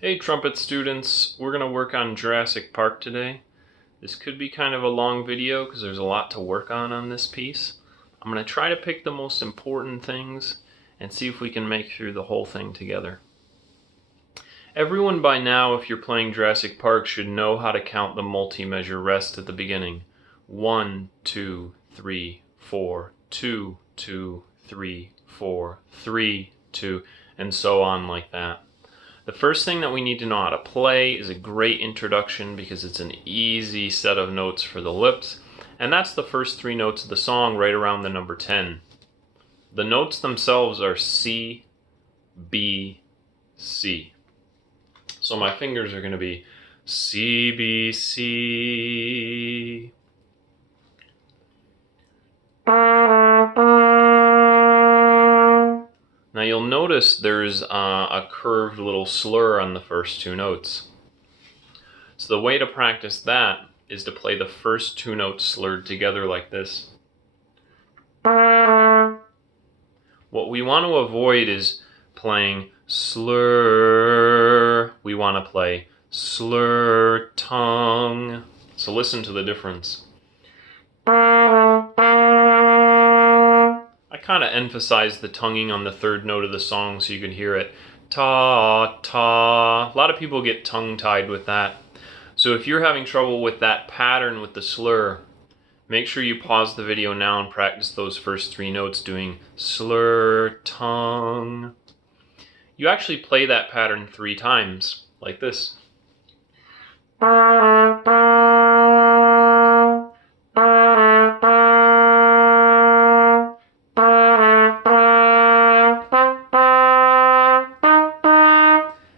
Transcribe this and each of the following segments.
Hey trumpet students, we're going to work on Jurassic Park today. This could be kind of a long video because there's a lot to work on this piece. I'm going to try to pick the most important things and see if we can make through the whole thing together. Everyone by now, if you're playing Jurassic Park, should know how to count the multi-measure rest at the beginning. 1, 2, 3, 4, 2, 2, 3, 4, 3, 2, and so on like that. The first thing that we need to know how to play is a great introduction because it's an easy set of notes for the lips, and that's the first three notes of the song right around the number 10. The notes themselves are C, B, C. So my fingers are going to be C, B, C. Now you'll notice there's a curved little slur on the first two notes. So the way to practice that is to play the first two notes slurred together like this. What we want to avoid is playing slur. We want to play slur tongue. So listen to the difference. I kind of emphasize the tonguing on the third note of the song so you can hear it. Ta, ta. A lot of people get tongue-tied with that. So if you're having trouble with that pattern with the slur, make sure you pause the video now and practice those first three notes doing slur, tongue. You actually play that pattern 3 times, like this.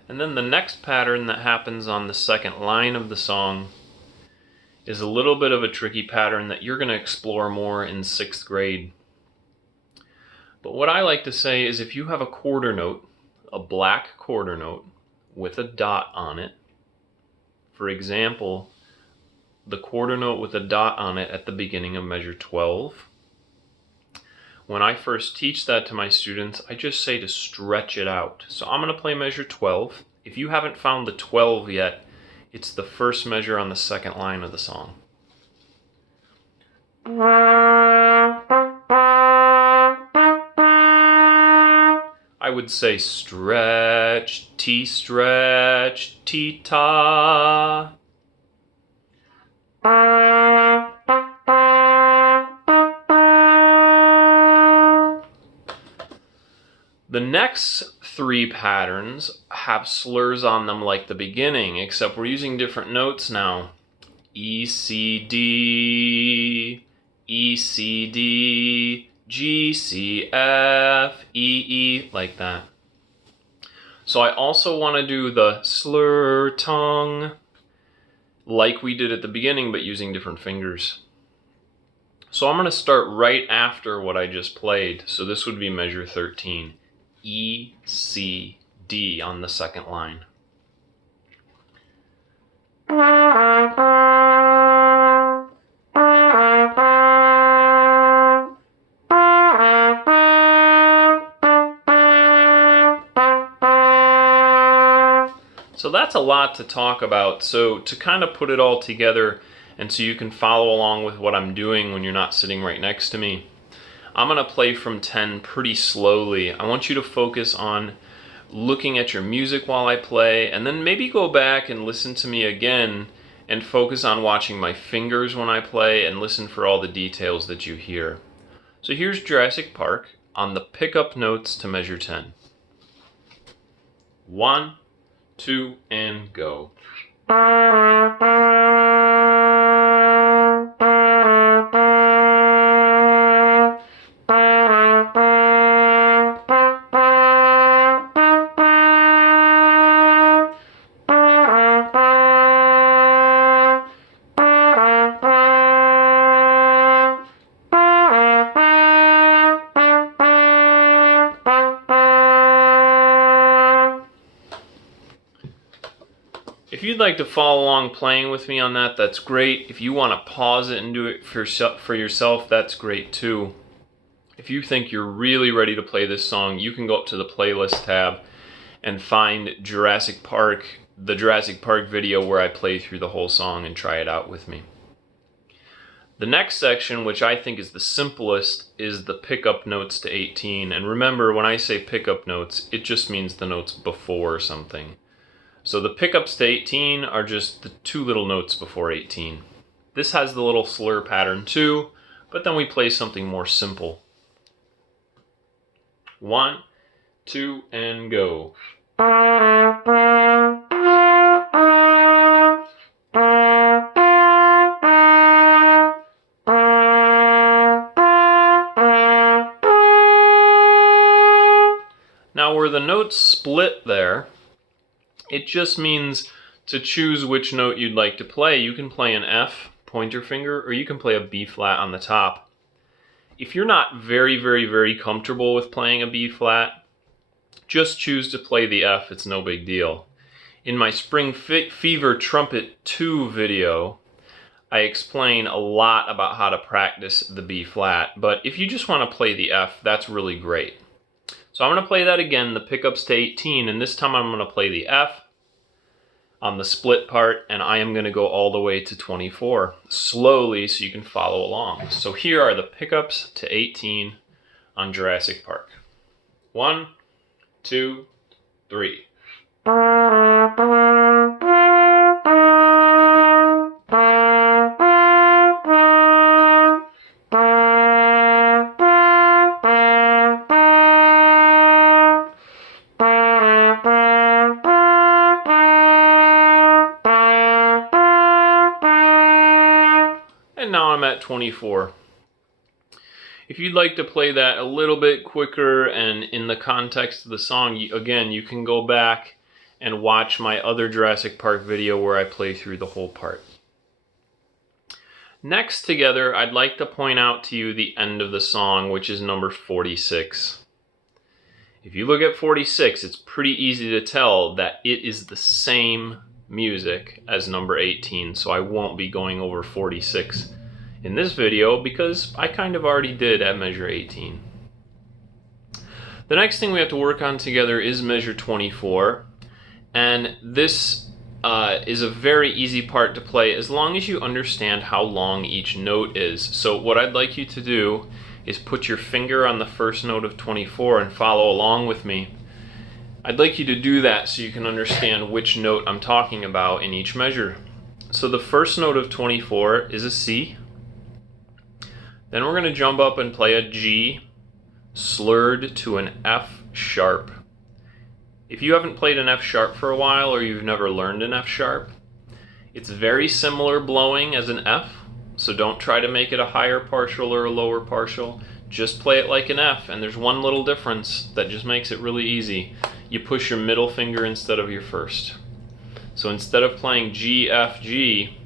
And then the next pattern that happens on the second line of the song is a little bit of a tricky pattern that you're going to explore more in 6th grade. But what I like to say is if you have a quarter note, a black quarter note with a dot on it, for example, the quarter note with a dot on it at the beginning of measure 12, when I first teach that to my students, I just say to stretch it out. So I'm going to play measure 12. If you haven't found the 12 yet, it's the first measure on the second line of the song. I would say stretch, T-ta. The next 3 patterns have slurs on them like the beginning, except we're using different notes now. E, C, D, E, C, D, G, C, F, E, E, like that. So I also want to do the slur tongue like we did at the beginning, but using different fingers. So I'm going to start right after what I just played. So this would be measure 13. E, C, D on the second line. So that's a lot to talk about. So to kind of put it all together and so you can follow along with what I'm doing when you're not sitting right next to me, I'm going to play from 10 pretty slowly. I want you to focus on looking at your music while I play, and then maybe go back and listen to me again and focus on watching my fingers when I play and listen for all the details that you hear. So here's Jurassic Park on the pickup notes to measure 10. 1, 2, and go. If you'd like to follow along playing with me on that, that's great. If you want to pause it and do it for yourself, that's great too. If you think you're really ready to play this song, you can go up to the playlist tab and find Jurassic Park, the Jurassic Park video where I play through the whole song and try it out with me. The next section, which I think is the simplest, is the pickup notes to 18. And remember, when I say pickup notes, it just means the notes before something. So the pickups to 18 are just the two little notes before 18. This has the little slur pattern too, but then we play something more simple. 1, 2, and go. Now where the notes split there, it just means to choose which note you'd like to play. You can play an F, pointer finger, or you can play a B flat on the top. If you're not very comfortable with playing a B flat, just choose to play the F, it's no big deal. In my Spring Fever Trumpet 2 video, I explain a lot about how to practice the B flat, but if you just want to play the F, that's really great. So I'm going to play that again, the pickups to 18, and this time I'm going to play the F on the split part, and I am going to go all the way to 24, slowly so you can follow along. So here are the pickups to 18 on Jurassic Park. 1, 2, 3. And now I'm at 24. If you'd like to play that a little bit quicker and in the context of the song, again, you can go back and watch my other Jurassic Park video where I play through the whole part. Next together, I'd like to point out to you the end of the song, which is number 46. If you look at 46, it's pretty easy to tell that it is the same music as number 18, so I won't be going over 46 in this video because I kind of already did at measure 18. The next thing we have to work on together is measure 24, and this is a very easy part to play as long as you understand how long each note is. So what I'd like you to do is put your finger on the first note of 24 and follow along with me. I'd like you to do that so you can understand which note I'm talking about in each measure. So the first note of 24 is a C. Then we're going to jump up and play a G, slurred to an F sharp. If you haven't played an F sharp for a while or you've never learned an F sharp, it's very similar blowing as an F, so don't try to make it a higher partial or a lower partial. Just play it like an F, and there's one little difference that just makes it really easy. You push your middle finger instead of your first. So instead of playing G, F, G,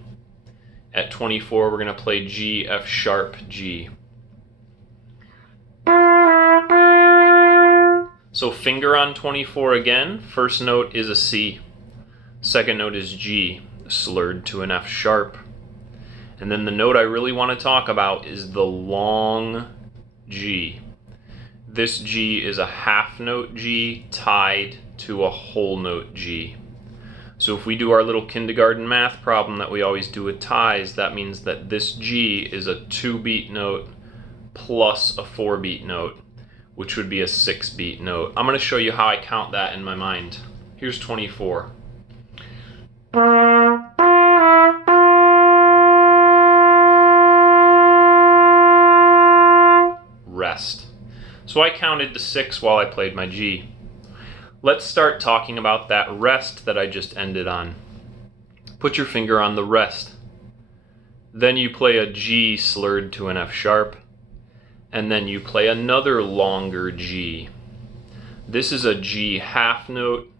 at 24 we're going to play G, F sharp, G. So finger on 24 again, first note is a C, second note is G, slurred to an F sharp. And then the note I really want to talk about is the long G. This G is a half note G tied to a whole note G. So if we do our little kindergarten math problem that we always do with ties, that means that this G is a 2-beat note plus a 4-beat note, which would be a 6-beat note. I'm going to show you how I count that in my mind. Here's 24. Rest. So I counted to 6 while I played my G. Let's start talking about that rest that I just ended on. Put your finger on the rest. Then you play a G slurred to an F sharp, and then you play another longer G. This is a G half note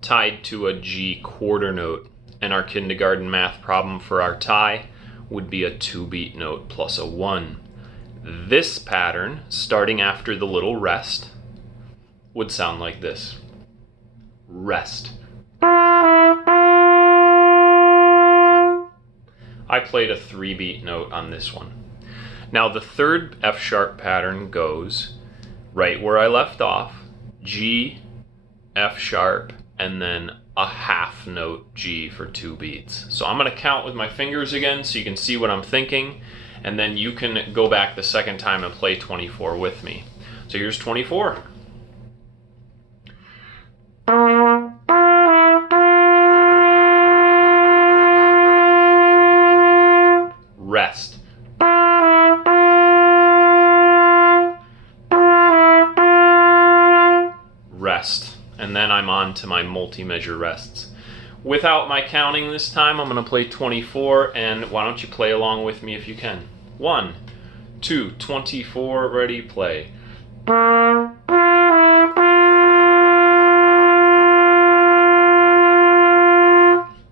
tied to a G quarter note, and our kindergarten math problem for our tie would be a 2-beat note plus a 1. This pattern, starting after the little rest, would sound like this. Rest. I played a 3-beat note on this one. Now the third F sharp pattern goes right where I left off, G, F sharp, and then a half note G for 2 beats. So I'm going to count with my fingers again so you can see what I'm thinking, and then you can go back the second time and play 24 with me. So here's 24. Rest. Rest. And then I'm on to my multi-measure rests. Without my counting this time, I'm going to play 24, and why don't you play along with me if you can. 1, 2, 24, ready, play.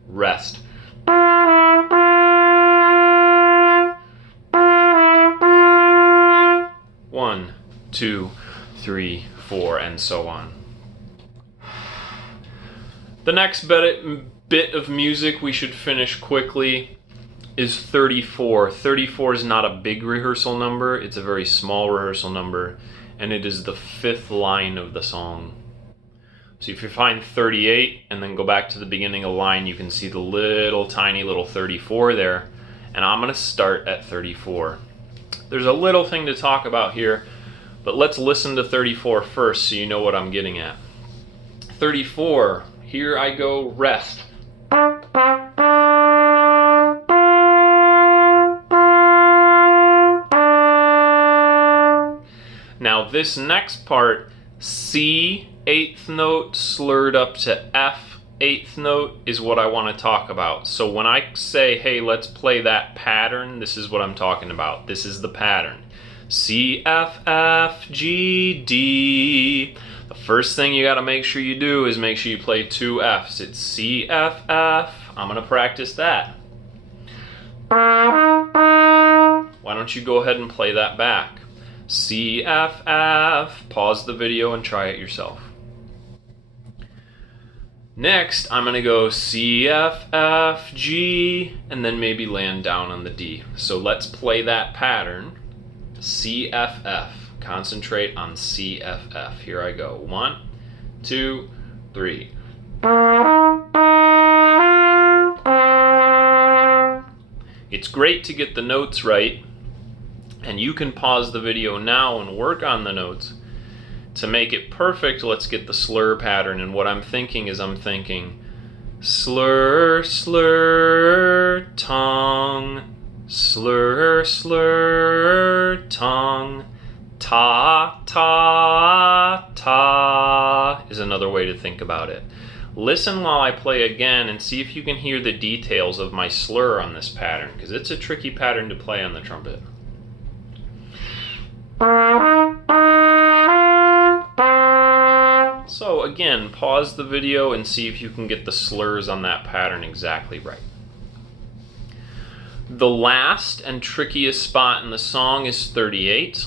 Rest. One, 2, 3, 4, and so on. The next bit of music we should finish quickly is 34. 34 is not a big rehearsal number, it's a very small rehearsal number, and it is the 5th line of the song. So if you find 38 and then go back to the beginning of the line, you can see the little tiny little 34 there, and I'm going to start at 34. There's a little thing to talk about here, but let's listen to 34 first so you know what I'm getting at. 34, here I go, rest. Now this next part, C 8th note slurred up to F 8th note, is what I want to talk about. So when I say, hey, let's play that pattern, this is what I'm talking about. This is the pattern. C, F, F, G, D. The first thing you got to make sure you do is make sure you play 2 Fs. It's C, F, F. I'm going to practice that. Why don't you go ahead and play that back? C, F, F. Pause the video and try it yourself. Next, I'm going to go C, F, F, G, and then maybe land down on the D. So let's play that pattern. C, F, F. Concentrate on C, F, F. Here I go. 1, 2, 3. It's great to get the notes right, and you can pause the video now and work on the notes. To make it perfect, let's get the slur pattern, and what I'm thinking is I'm thinking slur, slur, tongue, slur, slur, tongue, ta, ta, ta is another way to think about it. Listen while I play again and see if you can hear the details of my slur on this pattern, because it's a tricky pattern to play on the trumpet. So again, pause the video and see if you can get the slurs on that pattern exactly right. The last and trickiest spot in the song is 38.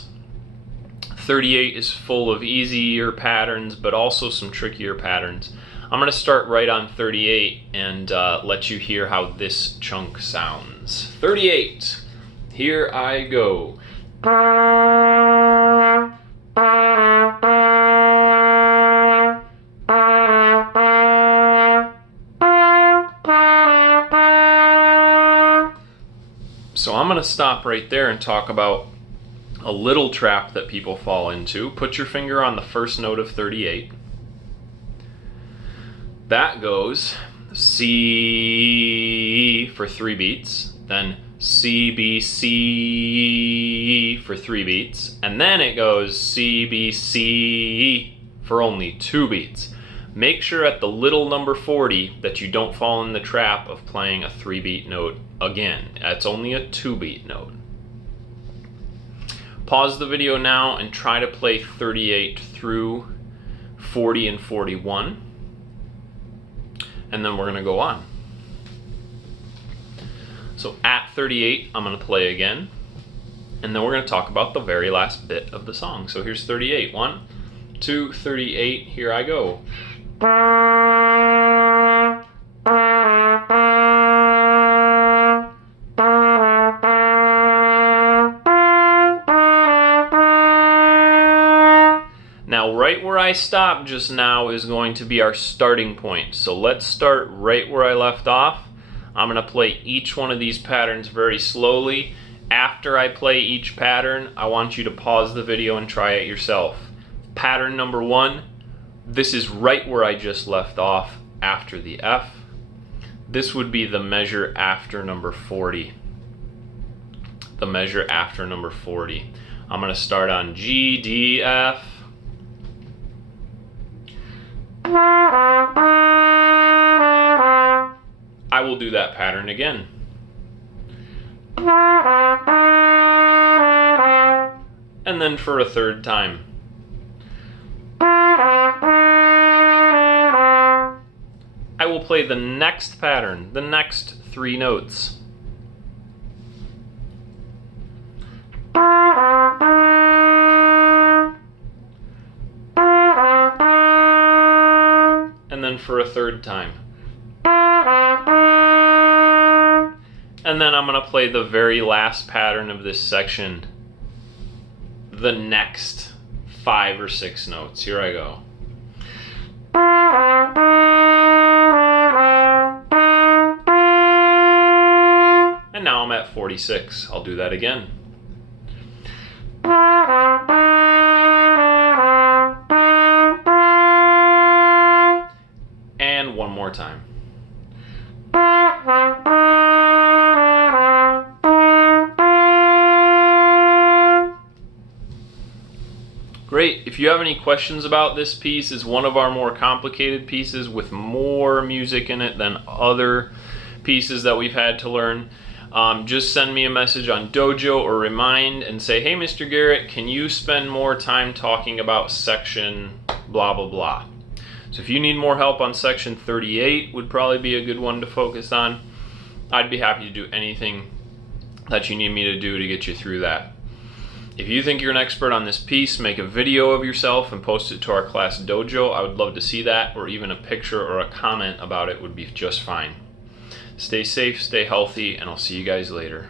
38 is full of easier patterns, but also some trickier patterns. I'm going to start right on 38 and let you hear how this chunk sounds. 38, here I go. So I'm going to stop right there and talk about a little trap that people fall into. Put your finger on the first note of 38. That goes C for 3 beats, then C, B, C for 3 beats, and then it goes C, B, C for only 2 beats. Make sure at the little number 40 that you don't fall in the trap of playing a 3-beat note again. That's only a 2-beat note. Pause the video now and try to play 38 through 40 and 41, and then we're going to go on. So at 38, I'm going to play again, and then we're going to talk about the very last bit of the song. So here's 38. 1, 2, 38, here I go. Now right where wherever I stopped just now is going to be our starting point. So let's start right where I left off. I'm going to play each one of these patterns very slowly. After I play each pattern, I want you to pause the video and try it yourself. Pattern number 1, this is right where I just left off after the F. This would be the measure after number 40. The measure after number 40. I'm going to start on G, D, F. I will do that pattern again. And then for a third time. I will play the next pattern, the next 3 notes. And then for a third time. And then I'm going to play the very last pattern of this section, the next 5 or 6 notes. Here I go. And now I'm at 46. I'll do that again. And one more time. Great. If you have any questions about this piece, it's one of our more complicated pieces with more music in it than other pieces that we've had to learn. Just send me a message on Dojo or Remind and say, hey, Mr. Garrett, can you spend more time talking about section blah, blah, blah. So if you need more help on section 38, would probably be a good one to focus on. I'd be happy to do anything that you need me to do to get you through that. If you think you're an expert on this piece, make a video of yourself and post it to our class Dojo. I would love to see that, or even a picture or a comment about it would be just fine. Stay safe, stay healthy, and I'll see you guys later.